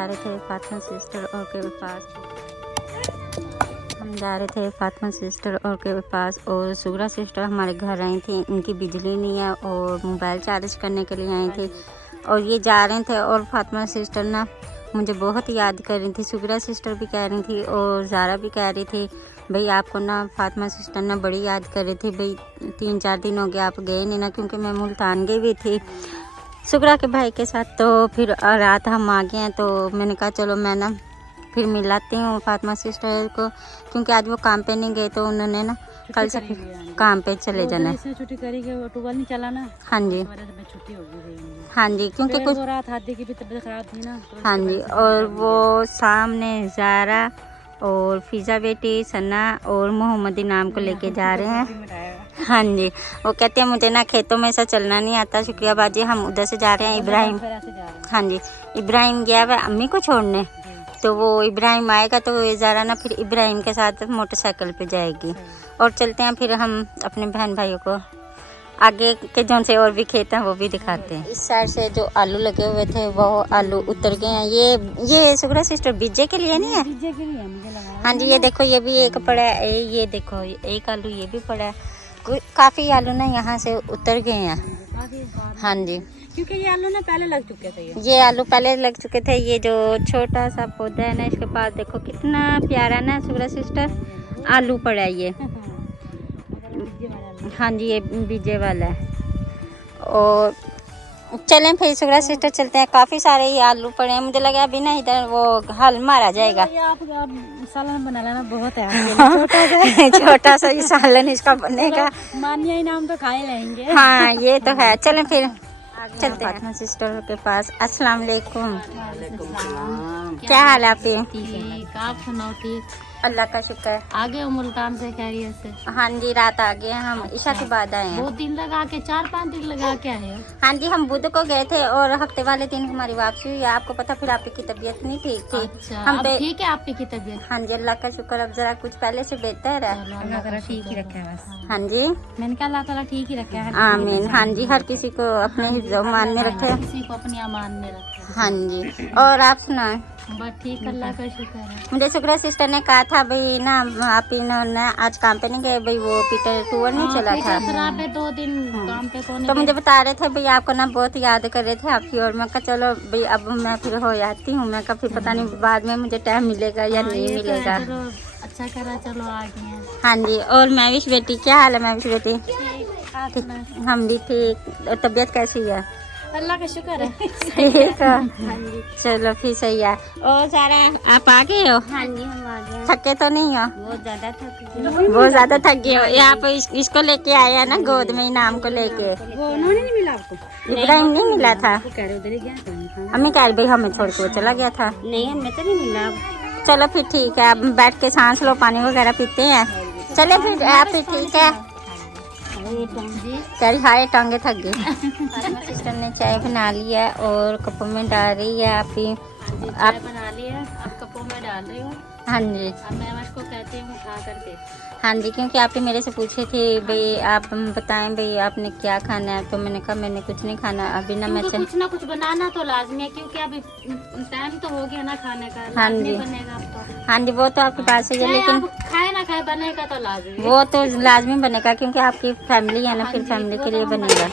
जा रहे थे फातिमा सिस्टर और के पास। हम जा रहे थे फातिमा सिस्टर और के पास और सुगरा सिस्टर हमारे घर आई थी। इनकी बिजली नहीं है और मोबाइल चार्ज करने के लिए आई थी और ये जा रहे थे। और फातिमा सिस्टर ना मुझे बहुत याद कर रही थी। सुगरा सिस्टर भी कह रही थी और ज़ारा भी कह रही थी भाई आपको ना फातिमा सिस्टर ना बड़ी याद कर रही थी। भाई 3-4 दिन हो गया आप गए नहीं ना, क्योंकि मैं मुल्तान गई हुई थी सुगरा के भाई के साथ। तो फिर रात हम आ गए हैं, तो मैंने कहा चलो मैं ना फिर मिलाती हूँ फातिमा सिस्टर को, क्योंकि आज वो काम पे नहीं गए तो उन्होंने ना कल से काम पे चले जाना। छुट्टी करेंगे, ट्यूबवेल नहीं चला ना। हाँ जी, छुट्टी हो गई। हाँ जी, क्योंकि कुछ रात हाथी की भी तबीयत खराब थी ना। हाँ जी, और वो सामने ज़ारा और फिज़ा बेटी, सना और मोहम्मदी नाम को लेके जा रहे हैं। हाँ जी, वो कहते हैं मुझे ना खेतों में से चलना नहीं आता, शुक्रिया बाजी हम उधर से जा रहे हैं। इब्राहिम, हाँ जी, इब्राहिम गया हुआ अम्मी को छोड़ने, तो वो इब्राहिम आएगा तो ज़ारा ना फिर इब्राहिम के साथ मोटरसाइकिल पे जाएगी। और चलते हैं फिर हम अपने बहन भाइयों को आगे के जौन से और भी खेत हैं वो भी दिखाते हैं। इस साइड से जो आलू लगे हुए थे वो आलू उतर गए हैं। ये सुगरा सिस्टर बीजे के लिए नहीं है? बीजे के लिए मुझे लगा। हाँ जी, ये देखो ये भी एक पड़ा है, ये देखो एक आलू ये भी पड़ा है। काफ़ी आलू ना यहाँ से उतर गए हैं। हाँ जी, क्योंकि ये आलू ना पहले लग चुके थे। ये आलू पहले लग चुके थे। ये जो छोटा सा पौधा है ना इसके पास देखो कितना प्यारा ना सुगरा सिस्टर आलू पड़ा है ये। हाँ जी, ये बीजे वाला है। और चलें फिर सुगरा सिस्टर चलते हैं। काफ़ी सारे ये आलू पड़े हैं, मुझे लगा अभी ना इधर वो हल मारा जाएगा। आप सालन बना लेना, बहुत है छोटा सा ये सालन इसका बनेगा। मानिया इनाम तो खाए लेंगे। हाँ ये तो है। चलें फिर चलते हैं फातिमा सिस्टर के पास। अस्सलाम वालेकुम। क्या हाल है आपके? ठीक, आप सुनाओ? ठीक, अल्लाह का शुक्र। आ गए हो मुल्तान से खैरियत से? हाँ जी, रात आ गए हम, ईशा के बाद आए हैं। 2 दिन लगा के 4-5 दिन लगा के आए हो? हाँ जी, हम बुध को गए थे और हफ्ते वाले दिन हमारी वापसी हुई। आपको पता फिर आपकी की तबीयत नहीं ठीक थी। अच्छा, हम अब ठीक है आपकी की तबीयत? हाँ जी, अल्लाह का शुक्र, अब जरा कुछ पहले से बेहतर है। अल्लाह ताला ठीक ही रखे बस। हाँ जी, मैंने कहा अल्लाह ताला ठीक ही रखे है। आमीन। हाँ जी, हर किसी को अपने हिफ्ज़-ओ-मान में रखे। किसी को अपनी अमान में रखे। हाँ जी, और आप सुनाएं? बस ठीक, अल्लाह का शुक्र है। मुझे शुक्र सिस्टर ने कहा था भाई ना आप इन्होंने आज काम पे नहीं गए, भाई वो पीटर टूर नहीं चला था। खराब है 2 दिन काम पे कौन। तो मुझे बता रहे थे भाई आपको ना बहुत याद कर रहे थे आपकी। और मैं कहा चलो भाई अब मैं फिर हो जाती हूँ। मैं कहा फिर पता नहीं बाद में मुझे टाइम मिलेगा या नहीं मिलेगा। अच्छा करा, चलो आ गए। हाँ जी, और महविश बेटी क्या हाल है? महविश बेटी हम भी ठीक। तबीयत कैसी है? अल्लाह का शुक्र है। ठीक है, चलो फिर सही है। और सारा आप आ गए हो? हाँ जी, हम आ गए। थके तो नहीं हो? बहुत ज्यादा थक गए हो। ये आप इसको लेके आए हैं ना गोद में इनाम को लेके? वो उन्होंने नहीं मिला आपको? इब्राहिम नहीं मिला था? कह रहे उधर ही गया। अम्मी कह रही भाई हमें छोड़ के वो चला गया था। नहीं, हमें तो नहीं मिला। चलो फिर ठीक है, अब बैठ के सांस लो, पानी वगैरह पीते हैं। चले फिर आप फिर ठीक है। कह रही हाय टांगे थक गई। फातिमा सिस्टर ने चाय बना ली है और कपों में डाल रही है। आप बना लिया, अब कपों में डाल रही हूँ। हाँ जी, अब मैं उसको कहती हूँ उठा करके। हाँ जी, क्योंकि आप ही मेरे से पूछे थे भाई आप बताएं भाई आपने क्या खाना है, तो मैंने कहा मैंने कुछ नहीं खाना अभी ना। मैं कुछ ना कुछ बनाना तो लाजमी है, क्योंकि अभी टाइम तो हो गया ना खाने का। हाँ जी, बनेगा अब तो। हाँ जी, वो तो आपके पास है, लेकिन खाए ना खाए बनेगा तो लाजमी। वो तो लाजमी बनेगा क्योंकि आपकी फैमिली है ना, फिर फैमिली के लिए बनेगा।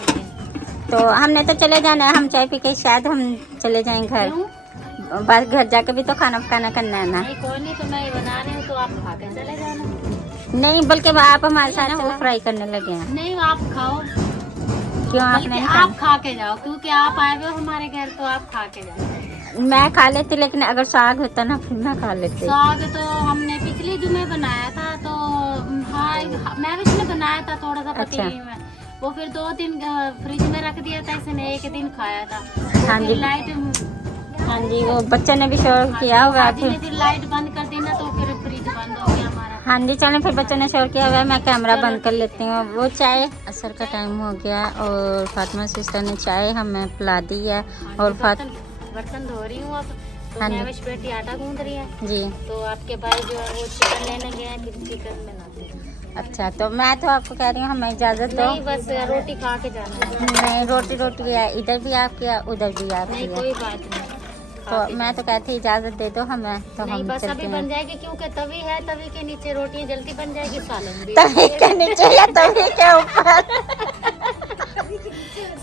तो हमने तो चले जाना है, हम चाय पी के शायद हम चले जाएं घर। बस घर जाके भी तो खाना पकाना करना है ना। नहीं कोई नहीं, तो मैं बना रही हूँ तो आप खा के चले जाना। नहीं बल्कि आप हमारे साथ ना वो फ्राई करने लगे हैं। नहीं, आप खाओ। क्यों आप नहीं? आप खा के जाओ, क्योंकि आप आए हुए हमारे घर, तो आप खा के जाओ। मैं खा लेती, लेकिन अगर साग होता ना फिर मैं खा लेती। साग तो हमने पिछले जुमे बनाया था, तो हाँ मैं भी बनाया था थोड़ा सा पतीली में। वो फिर 2 दिन फ्रिज में रख दिया था, इसने 1 दिन खाया था। हाँ जी, लाइट, हाँ जी, वो बच्चे ने भी शोर किया हुआ। फिर लाइट बंद कर दी ना, तो फिर फ्रिज बंद हो गया हमारा। हाँ जी, चलें फिर बच्चों ने शोर किया हुआ है, मैं कैमरा बंद कर लेती हूँ। वो चाय असर का टाइम हो गया और फातिमा सिस्टर ने चाय हमें पिला दी है। और बर्तन धो रही हूँ अब। तो हाँ जी, बेटी आटा गूंद रही है जी। तो आपके भाई जो है वो चिकन लेने गए हैं, फिर चिकन बनाते हैं। अच्छा, तो मैं तो आपको कह रही हूँ हमें इजाज़त दो। नहीं, बस रोटी खा के जाना है। नहीं, रोटी है, इधर भी आपकी है उधर भी आपकी नहीं, है। कोई बात नहीं। तो मैं तो कहती इजाजत दे दो हमें, तो नहीं हम बस चलते अभी हैं। बन जाएगी क्योंकि तवी है, तवी के नीचे रोटियां जल्दी बन जाएगी, सालन भी। तवी के नीचे या तवी के ऊपर?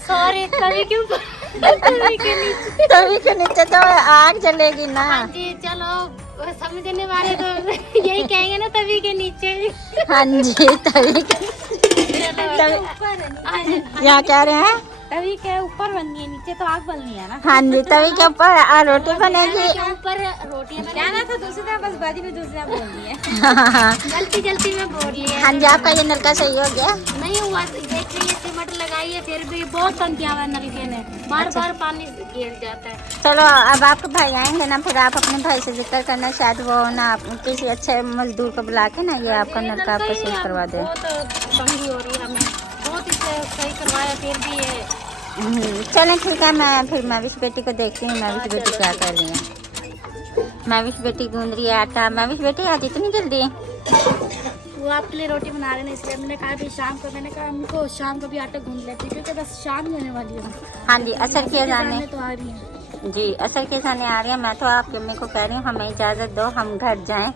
सॉरी, तवी के ऊपर। तवी के नीचे। तवी के नीचे तो आग जलेगी ना। हाँ जी, चलो समझने वाले तो यही कहेंगे ना, तवी के नीचे। हाँ जी, तवी के क्या कह रहे हैं? तवी के ऊपर बननी है, नीचे तो आग बननी है ना। हाँ जी, तवी के ऊपर रोटी बनेगी। ऊपर रोटियां जाना था दूसरी तरफ, बस बाजी में दूसरी तरफ बोल दिया। हाँ जल्दी में बोल लिया। हाँ जी, आपका ये नलका सही हो गया? नहीं हुआ, देख रही है सीमेंट लगाई है, फिर भी बहुत तंग किया हुआ नलके ने, बार बार पानी गिर जाता है। चलो अब आपके भाई आएंगे ना, फिर आप अपने भाई से जिक्र करना, शायद वो ना किसी अच्छे मजदूर को बुला के ना ये आपका नलका आपको सही करवा दे। बहुत तंगी हो रही है हमें, बहुत इसे सही करवाया फिर भी ये। चलें ठीक है, मैं फिर मैविश बेटी को देखती हूँ, मैविश बेटी क्या कर रही है। मैविश बेटी गूंद रही है आटा। मैविश बेटी आज इतनी जल्दी? वो आपके लिए रोटी बना रहे हैं, इसलिए मैंने कहा अभी शाम को, मैंने कहा हमको शाम को भी आटा गूंद लेते क्योंकि बस शाम ही होने वाली है। हाँ जी, असर किए जाने तो आ रही है जी, असर के जाने आ रही है। मैं तो आपकी अम्मी को कह रही हूँ हमें इजाज़त दो, हम घर जाएं,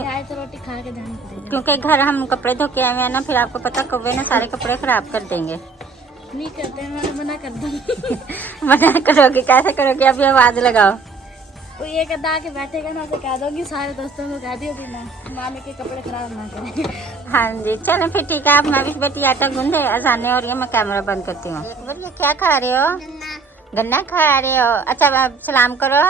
आए तो रोटी खा के जानी पड़ेगी। क्योंकि घर हम कपड़े धो के आए हुए हैं ना, फिर आपको पता कौवे ना सारे कपड़े खराब कर देंगे। नहीं करते, मैंने मना कर दूंगी। मना करोगे? कैसे करोगे? अभी आवाज लगाओ। वो ये कहता के बैठेगा ना, तो कह दूंगी सारे दोस्तों को, कह दियो कि ना मामे के कपड़े खराब ना करें। हाँ जी, चलो फिर ठीक है। आप मैविश बेटी आटा गूंदे, अजाने हो रही है, मैं कैमरा बंद करती हूँ। बोलिए क्या खा रहे हो? गन्ना खा रहे हो? अच्छा अब सलाम करो।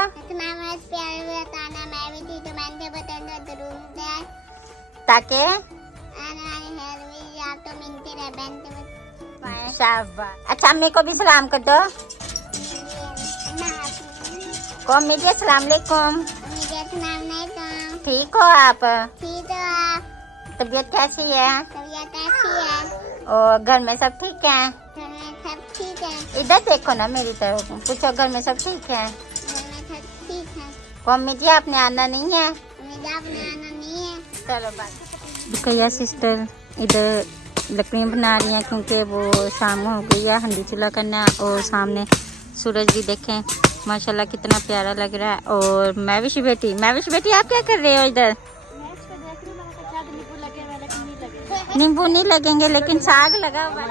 ताकि शाबाश। अच्छा अम्मी को भी सलाम कर दो। कौम मीडिया सलाम अलैकुम। ठीक हो आप? तबीयत कैसी है? और घर में सब ठीक है? इधर देखो ना मेरी तरफ, पूछो घर में सब ठीक है? कौम मीडिया आपने आना नहीं है? चलो बात। रुकैया सिस्टर इधर लकड़ियाँ बना रही हैं क्योंकि वो शाम हो गई है, हंडी चूल्हा करना, और सामने सूरज भी देखें माशाल्लाह कितना प्यारा लग रहा है। और मैविश बेटी आप क्या कर रहे हो इधर? नींबू नहीं लगेंगे लेकिन साग लगा हुआ है।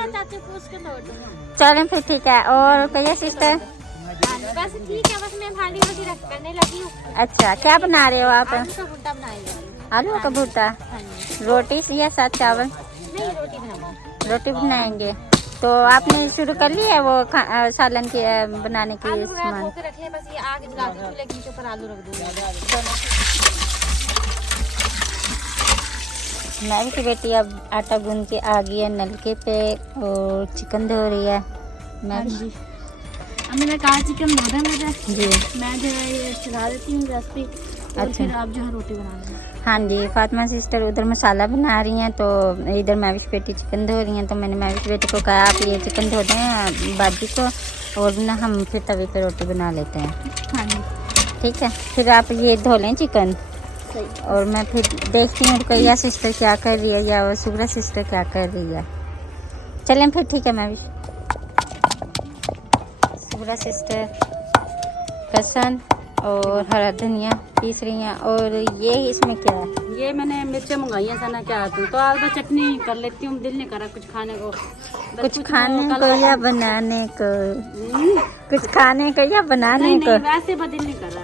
चलें फिर ठीक है। और रुकैया सिस्टर? बस ठीक है, बस मैं भांडी करने लगी हूँ। अच्छा क्या बना रहे हो आप? आलू का भुट्टा बनाएंगे। आलू का भुट्टा? रोटी से या साथ चावल? नहीं, रोटी बनाएंगे। तो आपने शुरू कर लिया है वो सालन के बनाने की सामान? रखे, बस ये आग जला के चूल्हे के ऊपर आलू रख दूंगी। मैं की बेटी अब आटा गूंद के आ गई है नलके पे और चिकन धो रही है। मैं जी मैं कहा चिकन धो दें मुझे जी, मैं जो है ये चला देती हूँ रेसिपी। अच्छा, फिर आप जो है रोटी बना लें। हाँ जी, फातिमा सिस्टर उधर मसाला बना रही हैं, तो इधर मैविश बेटी चिकन धो रही हैं। तो मैंने मैविश बेटी को कहा आप ये चिकन धो दें बाजी को, और ना हम फिर तवे पे रोटी बना लेते हैं। हाँ जी ठीक है, फिर आप ये धो लें चिकन, और मैं फिर देखती हूँ रुकैया सिस्टर क्या कर रही है या सुगरा सिस्टर क्या कर रही है। चलें फिर ठीक है। मैविश सुगरा सिस्टर लहसुन और हरा धनिया पीस रही हैं, और ये इसमें क्या है? ये मैंने मिर्चें मंगाई हैं सना, क्या आती तो आज मैं चटनी कर लेती हूँ, दिल नहीं कर रहा कुछ खाने को। कुछ खाने को या बनाने को? कुछ खाने को या बनाने को? वैसे दिल नहीं कर रहा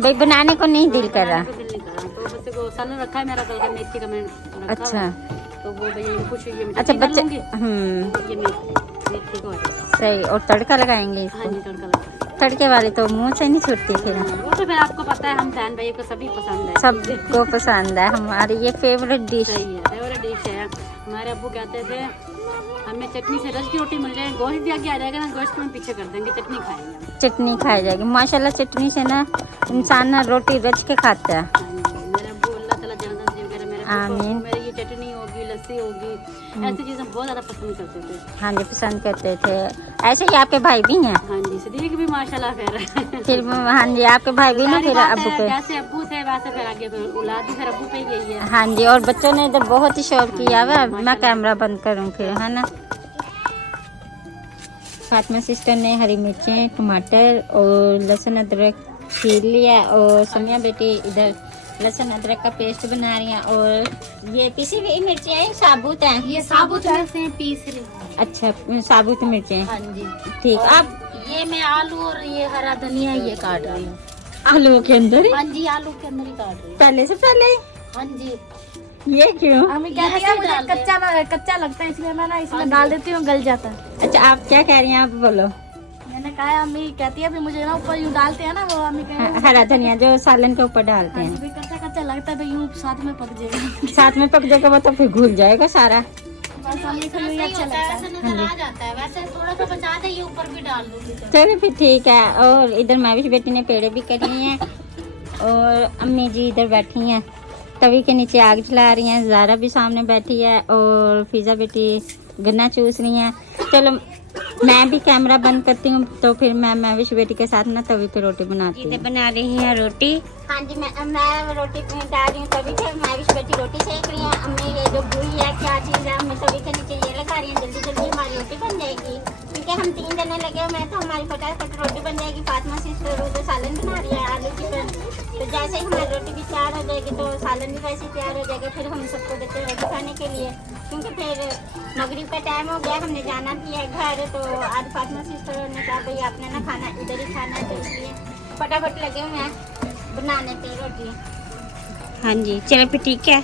भाई, बनाने को नहीं दिल कर रहा। दिल नहीं कर रहा, तो बस वो सन रखा है मेरा कल का मेथी का मैंने रखा अच्छा, तो वो भैया कुछ ये अच्छा बच्चे ये मेथी को सही। और तड़का लगाएंगे हाँ इसको? जी तड़का लगा। तड़के वाली तो मुंह से नहीं छूटती फिर। वो तो फिर आपको पता है, हम बहन भाई को सभी पसंद है, सबको पसंद है, हमारी ये फेवरेट डिश। सही है, फेवरेट डिश है। हमारे अब्बू कहते थे हमें चटनी से रस की रोटी मिल जाए, गोश्त भी आगे आ जाएगा ना, गोश्त को हम पीछे कर देंगे, चटनी खाएंगे। चटनी खाई जाएगी माशाल्लाह। चटनी से ना इंसान ना रोटी रच के खाता है। मेरे अब्बू अल्लाह ताला जन्नत दे वगैरह, मेरे आमीन। मेरी ये चटनी होगी, लस्सी होगी, ऐसी चीजें बहुत ज्यादा पसंद करते थे। हाँ जी, पसंद करते थे। ऐसे ही आपके भाई भी हैं? हाँ जी, सदीक भी माशाल्लाह फिर हाँ जी, आपके भाई भी ना फिर अब्बू पे? जैसे अब्बू थे वैसे फिर आगे फिर औलाद भी फिर अब्बू पे ही गई है। हाँ जी, और बच्चों ने इधर बहुत ही शौक किया हुआ है। मैं कैमरा बंद करूँ फिर, है ना? फातिमा सिस्टर ने हरी मिर्चें, टमाटर और लहसुन अदरक छील लिया और समिया बेटी इधर लहसुन अदरक का पेस्ट बना रही हैं। और ये पिसी हुई मिर्चें हैं, साबुत हैं? ये साबुत मिर्चें हैं, पीस रही हूँ। अच्छा, साबुत मिर्चें। हाँ जी। ठीक। और आप ये मैं आलू और ये हरा धनिया ये काट रही हूँ। आलू के अंदर ही? हाँ जी, आलू के अंदर ही काट रही हूँ। पहले से पहले? हाँ जी। ये क्यों? हमें क्या मुझे कच्चा लगता है इसलिए मैं ना इसमें डाल देती हूँ, गल जाता है। अच्छा, आप क्या कह रही हैं, आप बोलो। मैंने कहा अम्मी कहती है, मुझे ना ऊपर यूँ डालते हैं ना, वो अम्मी कह हरा धनिया जो सालन के ऊपर डालते हैं। रही कच्चा कच्चा लगता है, यूँ साथ में पक जाएगा। साथ में पक जाएगा वो तो फिर घुल जाएगा सारा। बस अम्मी को यूँ सही अच्छा होता है, लगता ऐसा नजर आ जाता है। वैसे थोड़ा सा बचा दे, ये ऊपर भी डाल दूंगी। चलो फिर ठीक है। और इधर मैविश बेटी ने पेड़े भी करी हैं और अम्मी जी इधर बैठी हैं, तवी के नीचे आग जला रही हैं। ज़ारा भी सामने बैठी है और फिजा बेटी गन्ना चूस रही हैं। चलो मैं भी कैमरा बंद करती हूँ, तो फिर मैं मैविश बेटी के साथ ना तवी पे रोटी बनाती हूँ। बना रही हैं रोटी। हाँ जी, मैं रोटी डाल रही हूँ तवी पे। मैविश बेटी रोटी सेक रही हैं। अम्मी ये जो बुई है क्या चीज़ है, अम्मी तवी के नीचे ये लगा रही हैं, जल्दी जल्दी हमारी रोटी बन जाएगी। क्योंकि हम 3 जने लगे हुए हैं तो हमारी फटाफट रोटी बन जाएगी। फातिमा सिस्टर उधर सालन बना रही है आलू चिकन, तो जैसे ही हमारी रोटी भी तैयार हो जाएगी तो सालन भी वैसे तैयार हो जाएगा। फिर हम सबको देते हैं रोटी खाने के लिए, क्योंकि फिर मगरिब का टाइम हो गया, हमने जाना भी है घर। तो आज फातिमा सिस्टर ने कहा भाई आपने ना खाना इधर ही खाना है, तो इसलिए फटाफट लगे हुए हैं बनाने पे रोटी। हाँ जी, चलो फिर ठीक है।